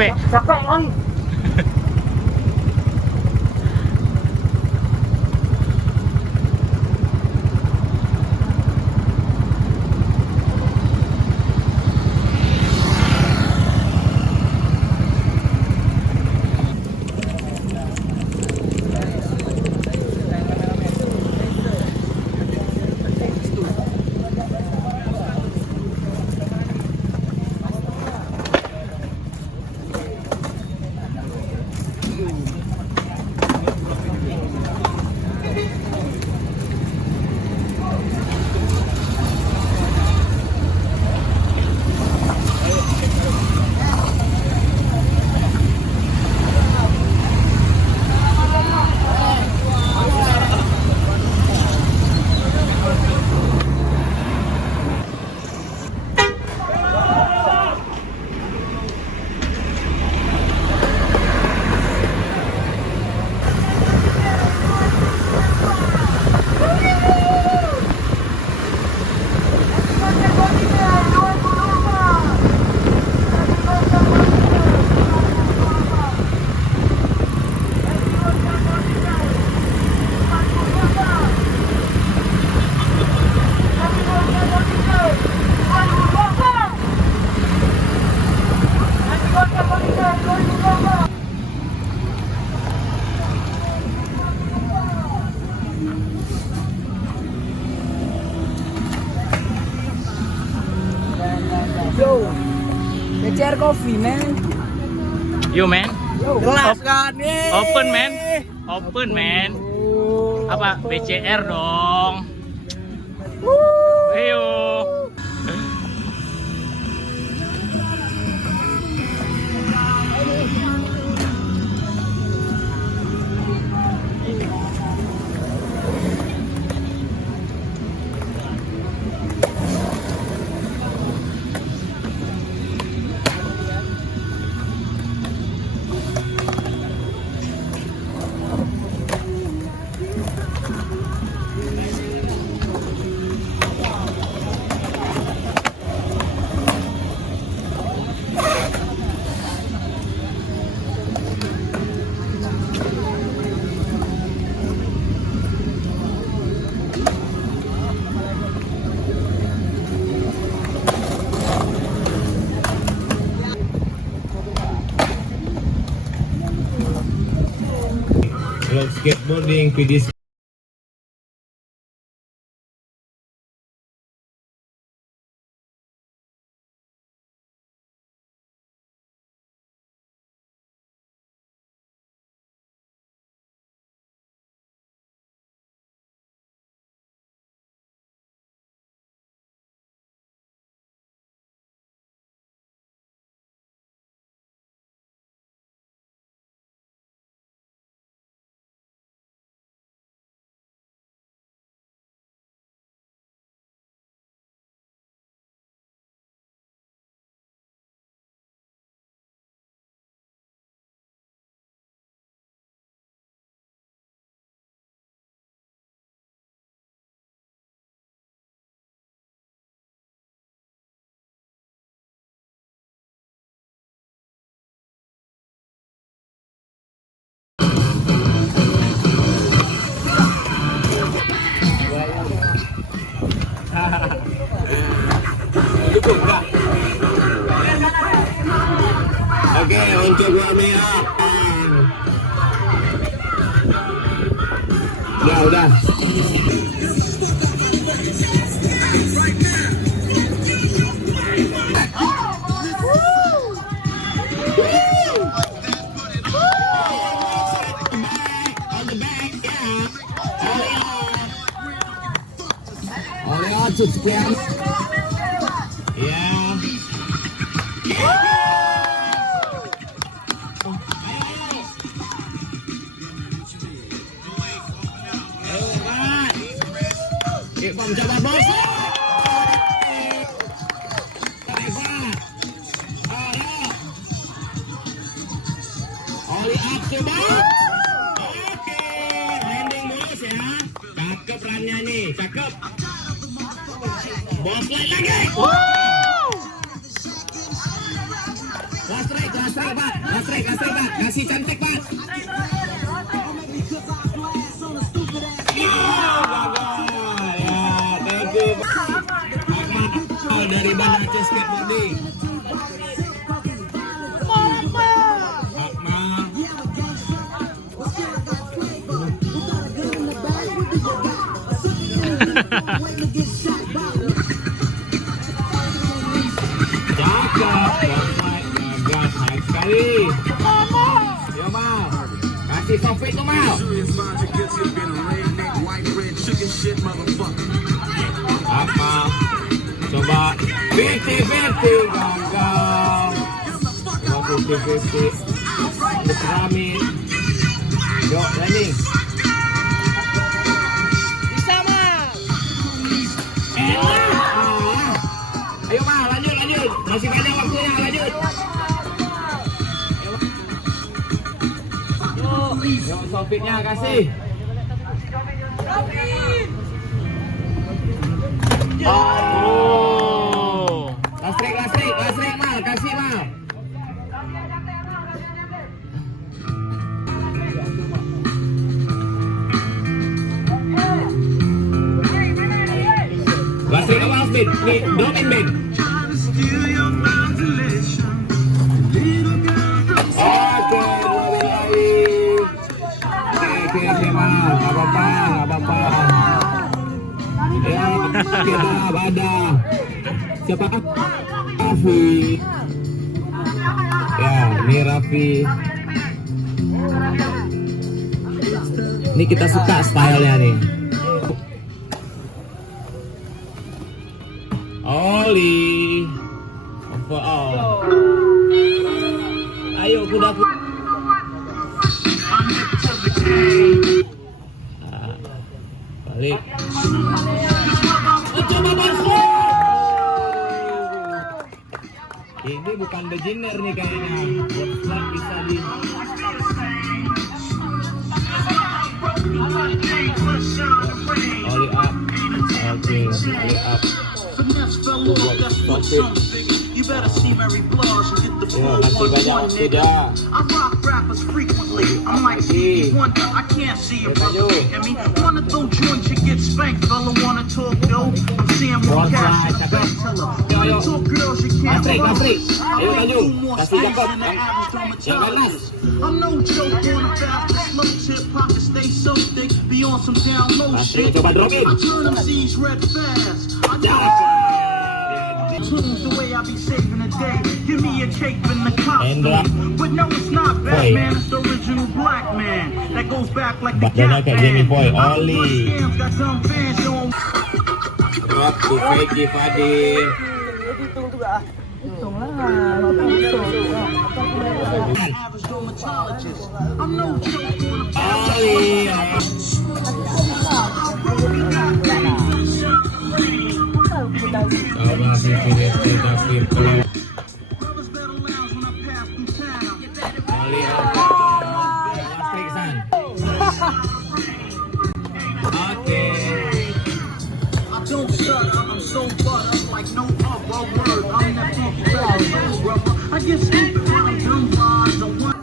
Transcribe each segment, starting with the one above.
capek. Capek oi. Yo, BCR Coffee, man. Yo, man. Gelas kan? Open, man. Open, man. Apa? BCR dong. Ayo. Vlog skateboarding, PDS. Oke, untuk Wamea. Udah. Oleh sekian. Ya. Bom coba bos. Oli up coba. Oke, landing bos ya. Cakep runnya nih, cakep. Bos lagi. Last Lasrek, Pak. Lasrek, Pak. Kasih cantik, Pak. Gagal. Ya, thank you, Pak. Akmal dari Banda Aceh Skateboarding. Akmal. Cakep, baik sekali. Yo Mal, kasih sofit tuh Mal. Apa? Coba 50-50 gagal. 50-50 untuk Rami. Yuk, landing. Bisa, Mas. Ayo Mal, lanjut. Masih banyak waktunya, lanjut. Yuk, sofitnya kasih. Oh. Lasrek Mal, kasih Mal. Lasrek Mal, speed. Nih, domin Ben. Oke, Mal, nggak apa-apa. Ya, kita Bada. Siapa? Raffi. Ya, ini Raffi. Ini kita suka stylenya nih. Oli. Overall. Ayo kuda. Balik. Coba masuk. Ini bukan beginner nih kayaknya. Slide bisa di. Ollie up. Oke, ollie up. You better see Mary Blige and get the Ya, masih banyak waktu dah. I rock rappers frequently. I'm like Stevie Wonder. I can't see if I and me. Wanna throw joints, you get spanked. Fella wanna talk dough. I'm seeing more cash in the bank teller. Wanna talk girls, you can't Lasrek. Ayo I maju. do more Kasih space cakep. than the average Yang kanan. I'm no joke on a fast slow tip. Pocket stay so thick. Be on some down low Lasrek, shit. coba drop in. I turn them C's red fast. I tunes the way I be saving the day. Give me a cape in the Endra. costume. But no, it's not Boy. Batman, it's the original black man. That goes back like the Badannya Gap kayak Jamie Man. Boy, I don't Oli. run scams, got dumb fans showing Drop to Peggy Fadil. average dermatologist. I'm no joke on a Oli. Coba sisi tapi kalau brothers better lounge when I pass through town. Oli. Lasrek san. Oke. I don't stutter, I'm so butter, like no other word. I'm that funky brother. I get stupid when I'm dumb lines. The one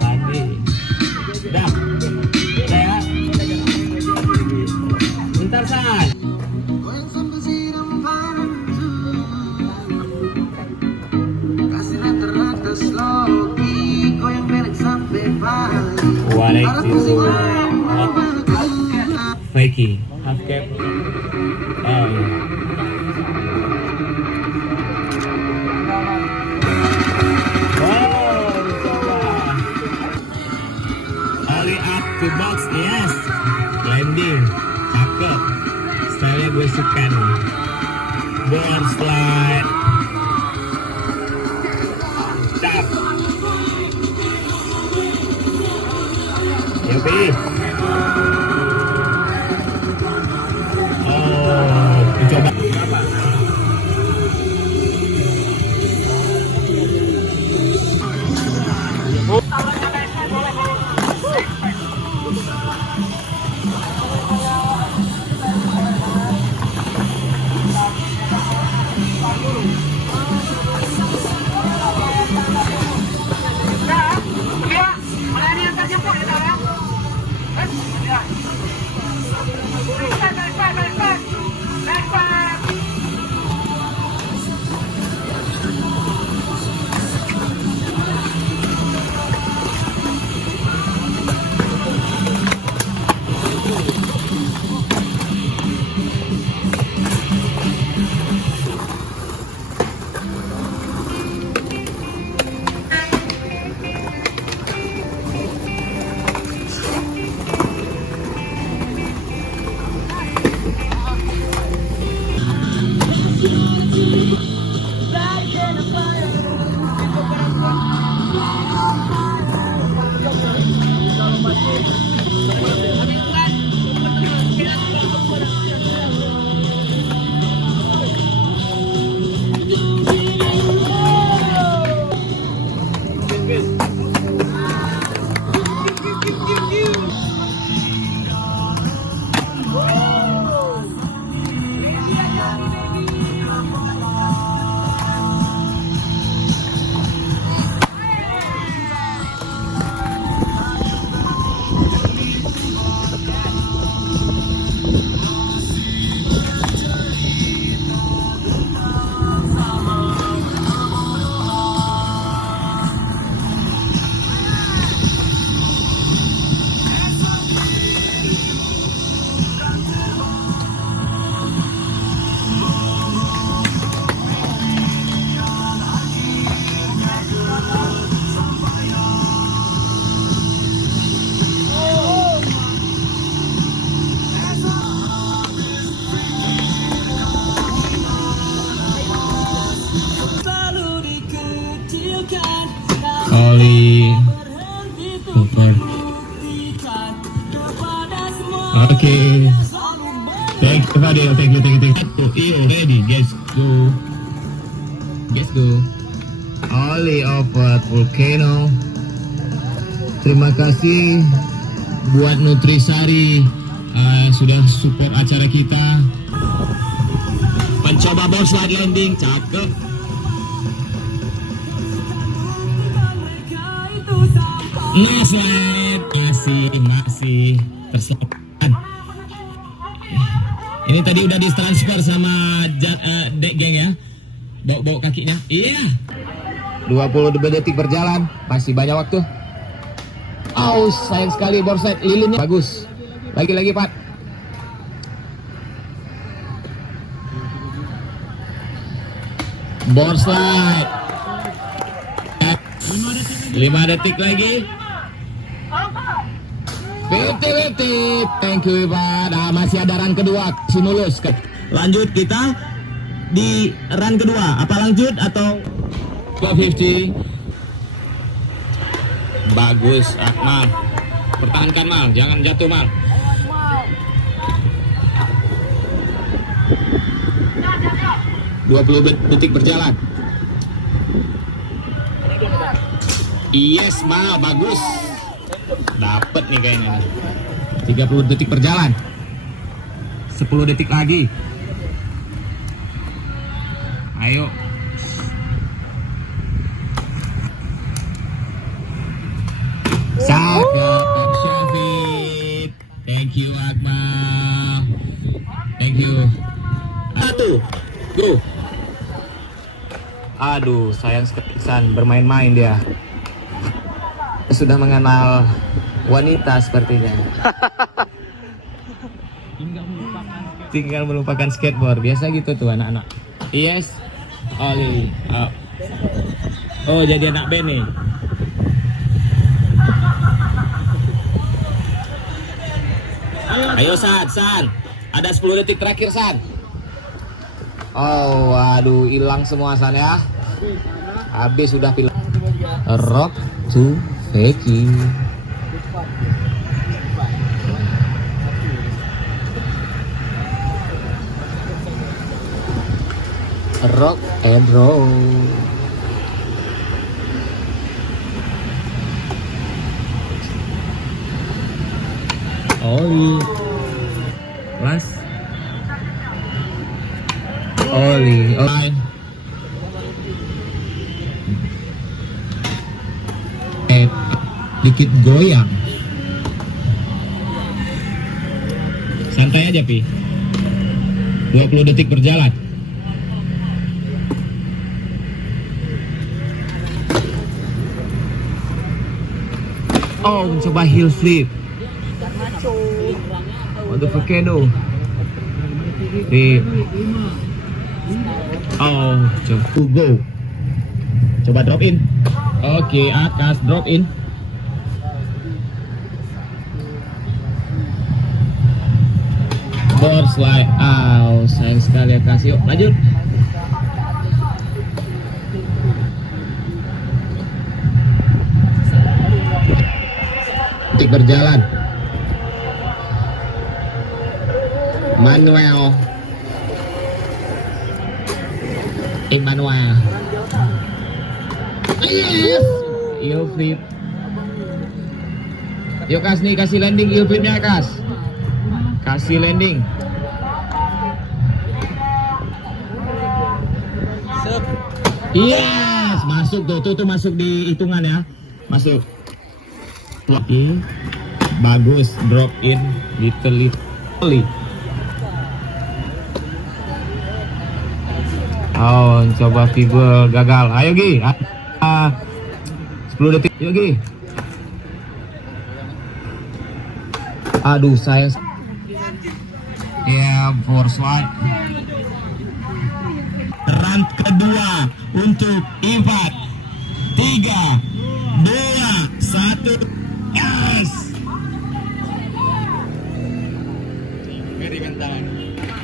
Sandi. Dah. Saya. Bentar san. Fakey, half cap. Oh iya. Wow, coba. Ollie up to box, yes. Landing, cakep. Stylenya gue suka nih. Board slide. Mantap. Yopi. Oh, dicoba. Oli over. Okay. Thank you, Fadil. Thank you. You ready? Let's go. Oli over Volcano. Terima kasih buat Nutrisari sudah support acara kita. Mencoba ball slide landing, cakep. Nice slide, masih terselamatkan. Ini tadi udah ditransfer sama dek geng ya, bawa kakinya. Iya. 20 detik berjalan, masih banyak waktu. Oh, sayang sekali board lilinnya bagus. Lagi Pat. Board slide. 5 detik lagi. 50. Thank you Pak. Masih ada run kedua. Sinulus. Lanjut kita di run kedua. Apa lanjut atau 50? Bagus, Akmal. Pertahankan Mal, jangan jatuh Mal. Detik berjalan. Yes, Mal, bagus. Dapat nih kayaknya. 30 detik berjalan. 10 detik lagi. Ayo. Cakep, Syafid. Thank you, Akmal. Thank you. 1, go. Aduh, sayang sekali bermain-main dia. Sudah mengenal wanita sepertinya. Tinggal melupakan skateboard. Biasa gitu tuh anak-anak. Yes. Oli. Oh, jadi anak band nih. Ayo San. Ada 10 detik terakhir San. Oh, aduh, hilang semua San ya. Habis sudah pilih. Rock to Becky. Rock and roll. Oli. Last. Oli. dikit goyang. Santai aja, Pi. 20 detik berjalan. Oh, mencoba heel flip. On the volcano. Flip. Oh, coba go. Coba drop in. Oke, atas drop in. Board slide. Sayang sekali ya Kas. Yuk, lanjut. Detik berjalan. Manuel. Emmanuel. Yes. Heel flip. Yuk Kas nih, kasih landing heel flipnya Kas. Kasih landing. Yes, masuk tuh masuk di hitungan ya. Masuk. Oke. Bagus, drop in little. Oh, coba fiber gagal. Ayo Gi. 10 detik. Yuk Gi. Aduh, sayang. Ya, force slide. Run kedua untuk Ivat. 3, 2, 1. Yes.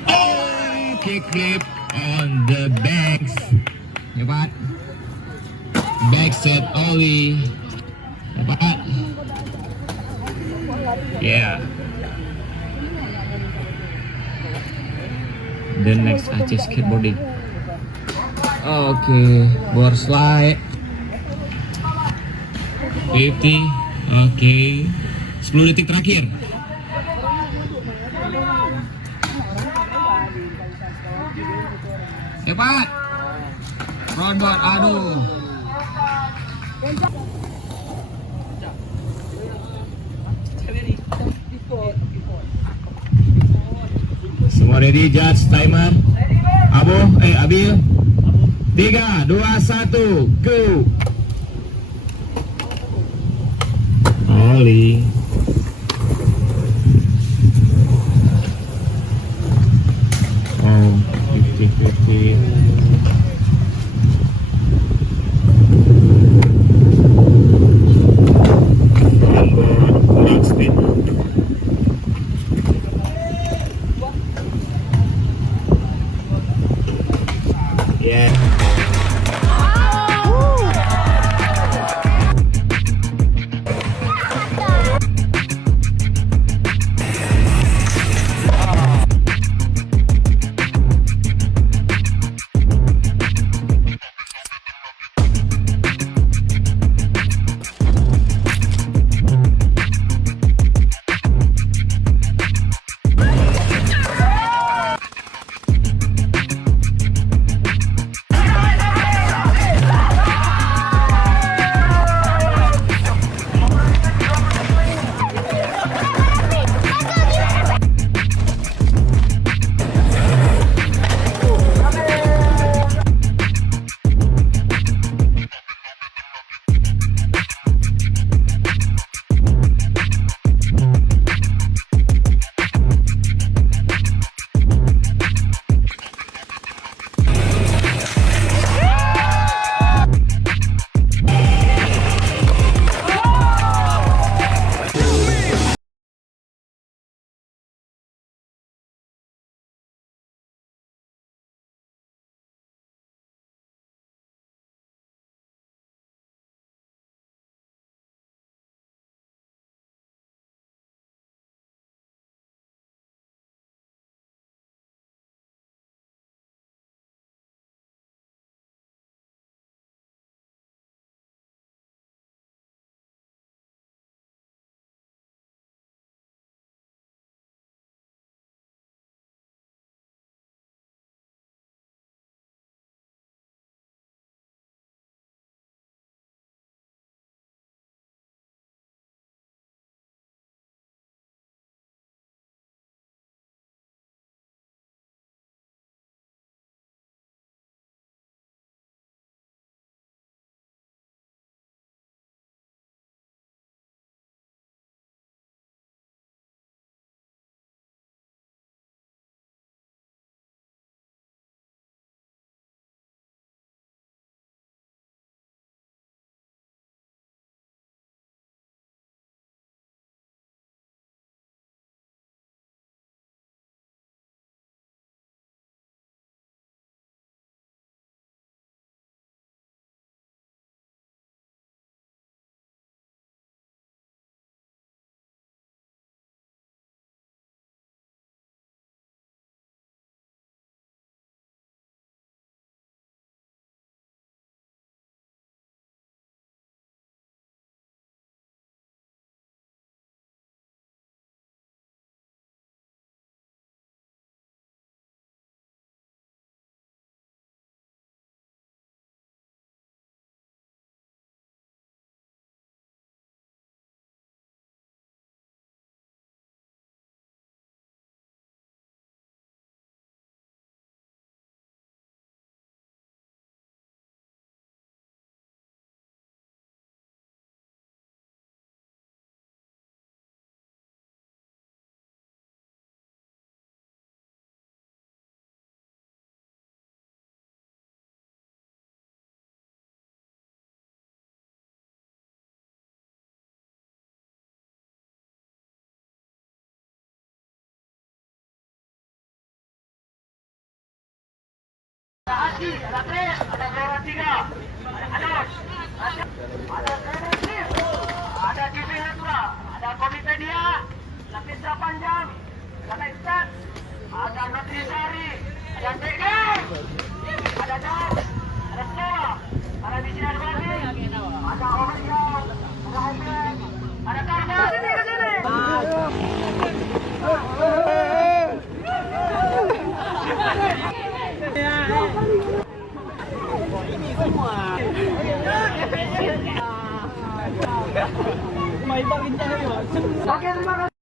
Oh, kick flip on the backs. Hebat. Back set ollie. Hebat. Yeah. The next Aceh skateboarding. Oke, board slide 50. Oke, 10 detik terakhir. Cepat. Rodot, aduh. Semua ready, judge timer. Abil. 3, 2, 1, go. Ollie. Oh, 50-50. Yeah. Ada TV Natura, ada Komitedia, Lapisa Panjang, ada Istat, ada Nutrisari, ada TG, ada DAS, ada Sekolah, ada Bijinan Bali, ada Oria, ada Hemben, ada Karma. Sini ke sini. Oke, terima kasih.